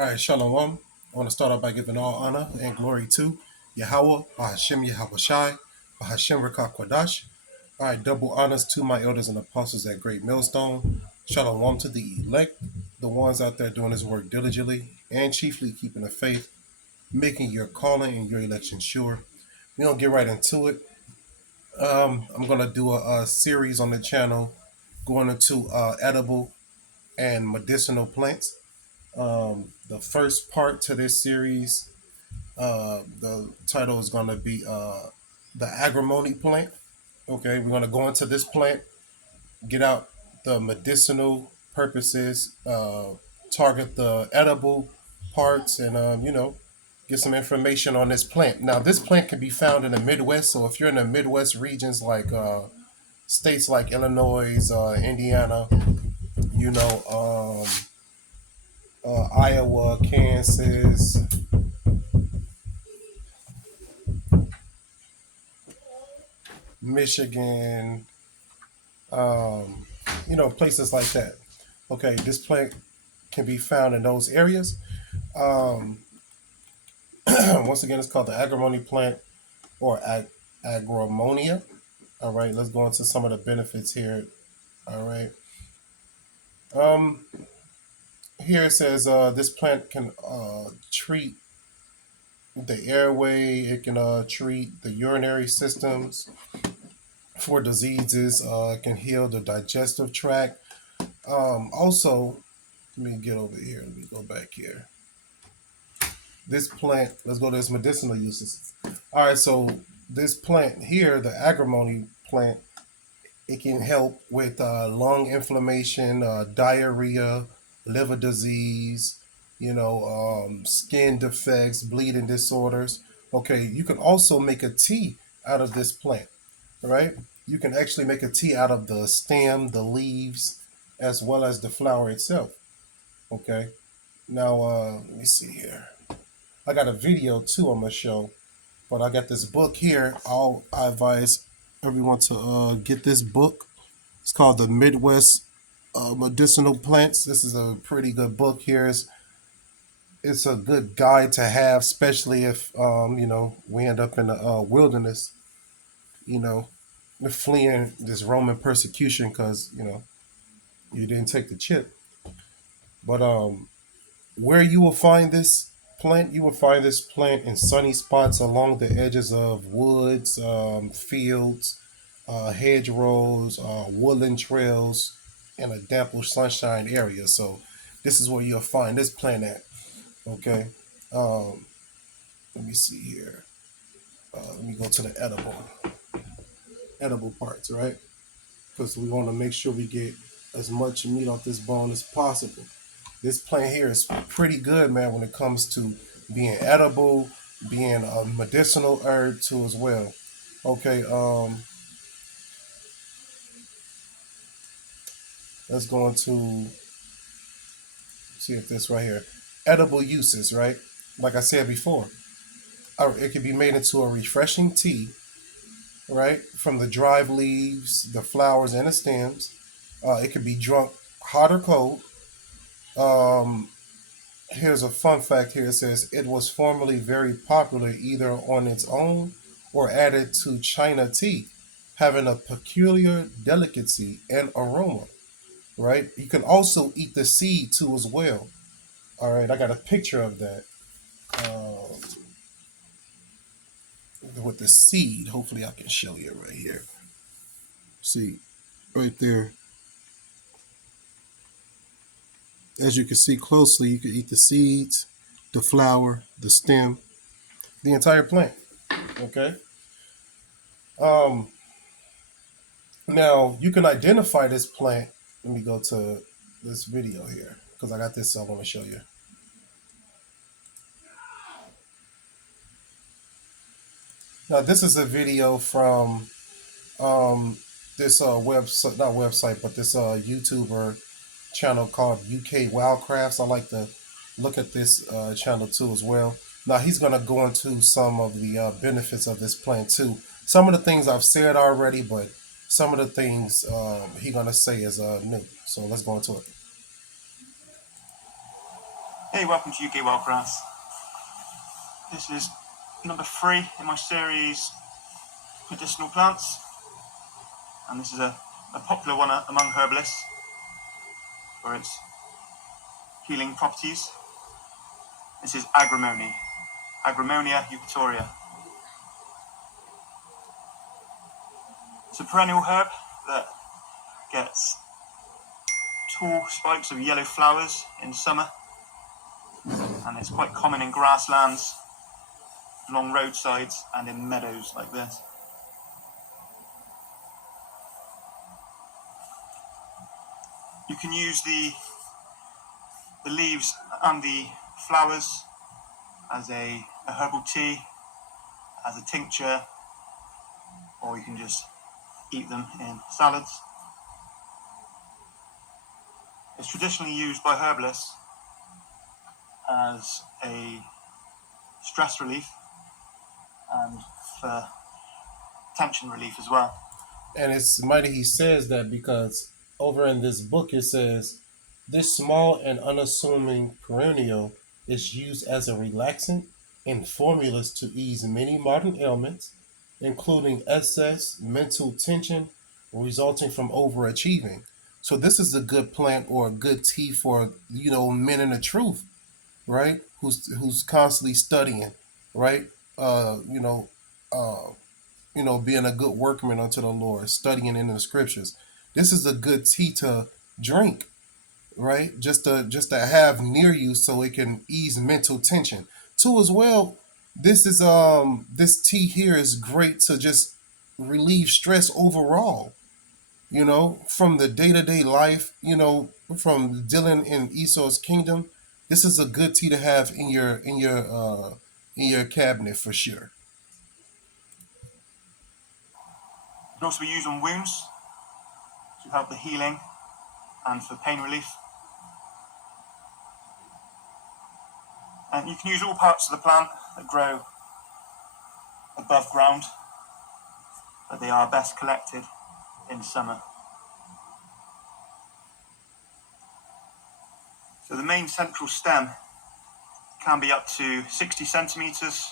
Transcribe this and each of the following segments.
All right, Shalom. I want to start off by giving all honor and glory to Yahweh, Bahashem Yahweh Shai, Bahashem Rekah Kwadash. All right, double honors to my elders and apostles at Great Millstone. Shalom to the elect, the ones out there doing this work diligently and chiefly keeping the faith, making your calling and your election sure. We're going to get right into it. I'm going to do a series on the channel going into edible and medicinal plants. The first part to this series, the title is going to be the Agrimony plant. Okay, we're going to go into this plant, get out the medicinal purposes, target the edible parts, and get some information on this plant. Now, this plant can be found in the Midwest. So if you're in the Midwest regions like states like Illinois, Indiana, you know, Iowa, Kansas, Michigan, places like that. Okay, this plant can be found in those areas. Um, Once again, it's called the agrimony plant or agromonia. All right, let's go into some of the benefits here. All right. Um, Here it says this plant can treat the airway. It can treat the urinary systems for diseases. It can heal the digestive tract. Also, let me get over here. Let me go back here. This plant, let's go to its medicinal uses. All right, so this plant here, the agrimony plant, it can help with lung inflammation, diarrhea, liver disease, skin defects, bleeding disorders. Okay, you can also make a tea out of this plant, right? You can actually make a tea out of the stem, the leaves, as well as the flower itself. Okay, now let me see here. I got a video too I'm gonna show, but I got this book here. I advise everyone to get this book. It's called the Midwest Medicinal Plants. This is a pretty good book here. It's a good guide to have, especially if we end up in the wilderness, you know, fleeing this Roman persecution because you didn't take the chip. But where you will find this plant, you will find this plant in sunny spots along the edges of woods, fields, hedgerows, woodland trails, and a damp sunshine area. So this is where you'll find this plant at. Okay. Um, Let me see here. Let me go to the edible parts, right? Because we want to make sure we get as much meat off this bone as possible. This plant here is pretty good, man, when it comes to being edible, being a medicinal herb too as well. Okay, let's go into see if this right here. Edible uses, right? Like I said before, it can be made into a refreshing tea, right? From the dried leaves, the flowers, and the stems. It can be drunk hot or cold. Um, Here's a fun fact here. It says it was formerly very popular either on its own or added to China tea, having a peculiar delicacy and aroma, right? You can also eat the seed too as well. All right, I got a picture of that uh, with the seed. Hopefully, I can show you right here. See, right there. As you can see closely, you can eat the seeds, the flower, the stem, the entire plant. Okay. Um, Now you can identify this plant. Let me go to this video here because I got this I want to show you. Now this is a video from this website, not website, but this YouTuber channel called UK Wildcrafts. I like to look at this channel too as well. Now he's going to go into some of the benefits of this plant too. Some of the things I've said already, but some of the things he's going to say is new. So let's go into it. Hey, welcome to UK Wildcrafts. This is number 3 in my series Medicinal Plants, and this is a popular one among herbalists for its healing properties. This is Agrimony, Agrimonia eupatoria. It's a perennial herb that gets tall spikes of yellow flowers in summer, and it's quite common in grasslands, along roadsides, and in meadows like this. You can use the leaves and the flowers as a herbal tea, as a tincture, or you can just eat them in salads. It's traditionally used by herbalists as a stress relief and for tension relief as well. And it's mighty he says that because over in this book it says this small and unassuming perennial is used as a relaxant in formulas to ease many modern ailments, including excess mental tension resulting from overachieving. So this is a good plant or a good tea for men in the truth, right? Who's constantly studying, right? Uh, you know, uh, being a good workman unto the Lord, studying in the scriptures. This is a good tea to drink, right? Just to have near you so it can ease mental tension. Too as well, this tea here is great to just relieve stress overall, from the day-to-day life, from dealing in Esau's kingdom. This is a good tea to have in your cabinet for sure. It can also be used on wounds to help the healing and for pain relief. And you can use all parts of the plant that grow above ground, but they are best collected in summer. So the main central stem can be up to 60 centimeters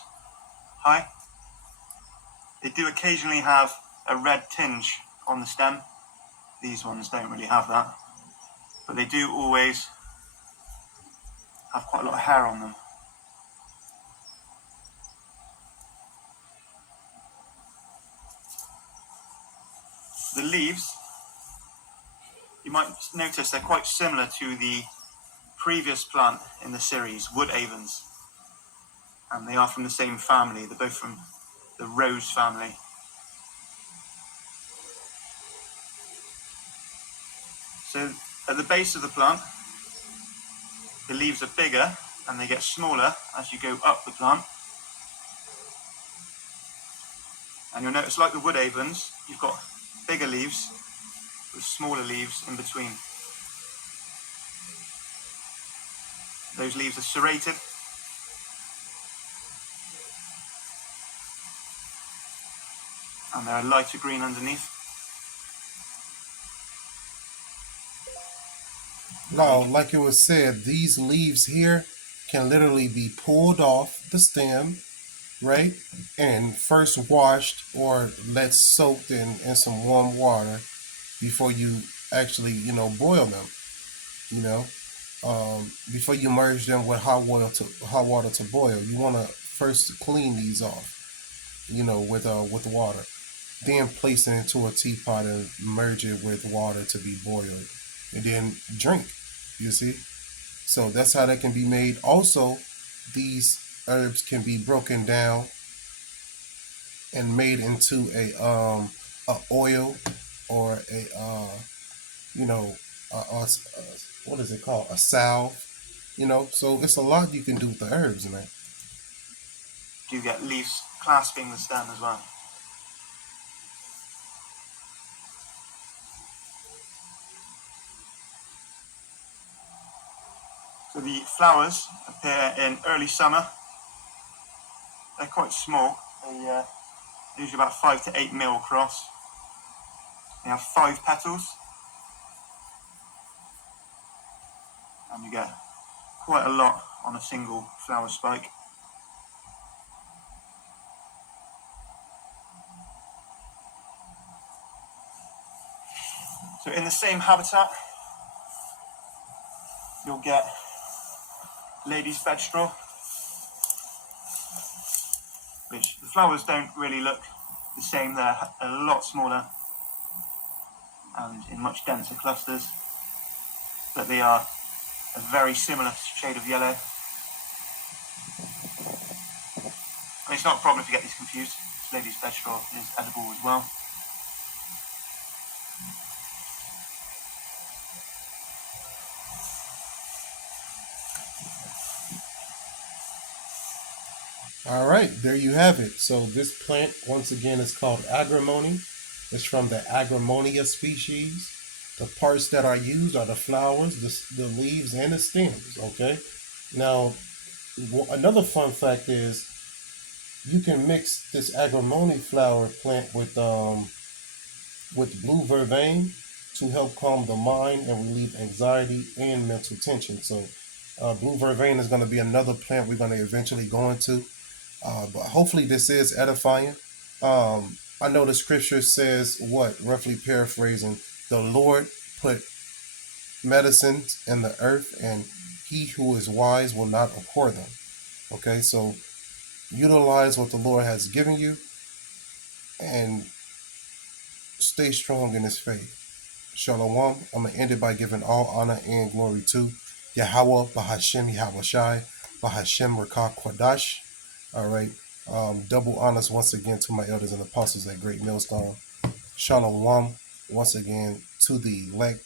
high. They do occasionally have a red tinge on the stem. These ones don't really have that, but they do always have quite a lot of hair on them. The leaves, you might notice they're quite similar to the previous plant in the series, wood avens, and they are from the same family. They're both from the rose family. So at the base of the plant, the leaves are bigger and they get smaller as you go up the plant. And you'll notice, like the wood avens, you've got bigger leaves with smaller leaves in between. Those leaves are serrated. And they're a lighter green underneath. Now, like it was said, these leaves here can literally be pulled off the stem, right? And first washed or let soaked in some warm water before you actually, boil them, you know. Before you merge them with hot water to boil. You want to first clean these off, with water. Then place it into a teapot and merge it with water to be boiled. And then drink, you see? So that's how that can be made. Also, these herbs can be broken down and made into a oil or you know what is it called, a salve. So it's a lot you can do with the herbs, man. You get leaves clasping the stem as well. So the flowers appear in early summer. They're quite small. They're usually about 5 to 8 mil across. They have 5 petals. And you get quite a lot on a single flower spike. So in the same habitat, you'll get lady's bedstraw, which the flowers don't really look the same. They're a lot smaller and in much denser clusters, but they are a very similar shade of yellow. And it's not a problem if you get these confused. Lady's bedstraw is edible as well. All right, there you have it. So this plant, once again, is called Agrimony. It's from the Agrimonia species. The parts that are used are the flowers, the leaves, and the stems. Okay. Now, another fun fact is you can mix this Agrimony flower plant with blue vervain to help calm the mind and relieve anxiety and mental tension. So, blue vervain is going to be another plant we're going to eventually go into. But hopefully, this is edifying. I know the scripture says what, roughly paraphrasing, the Lord put medicines in the earth, and he who is wise will not abhor them. Okay, so utilize what the Lord has given you and stay strong in his faith. Shalom. I'm going to end it by giving all honor and glory to Yahweh, Bahashem, Yahweh Shai, Bahashem, Rakah, Kwadash. All right. Double honors once again to my elders and apostles at Great Millstone. Shalom once again to the elect.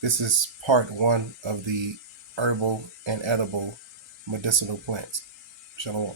This is part 1 of the herbal and edible medicinal plants. Shalom.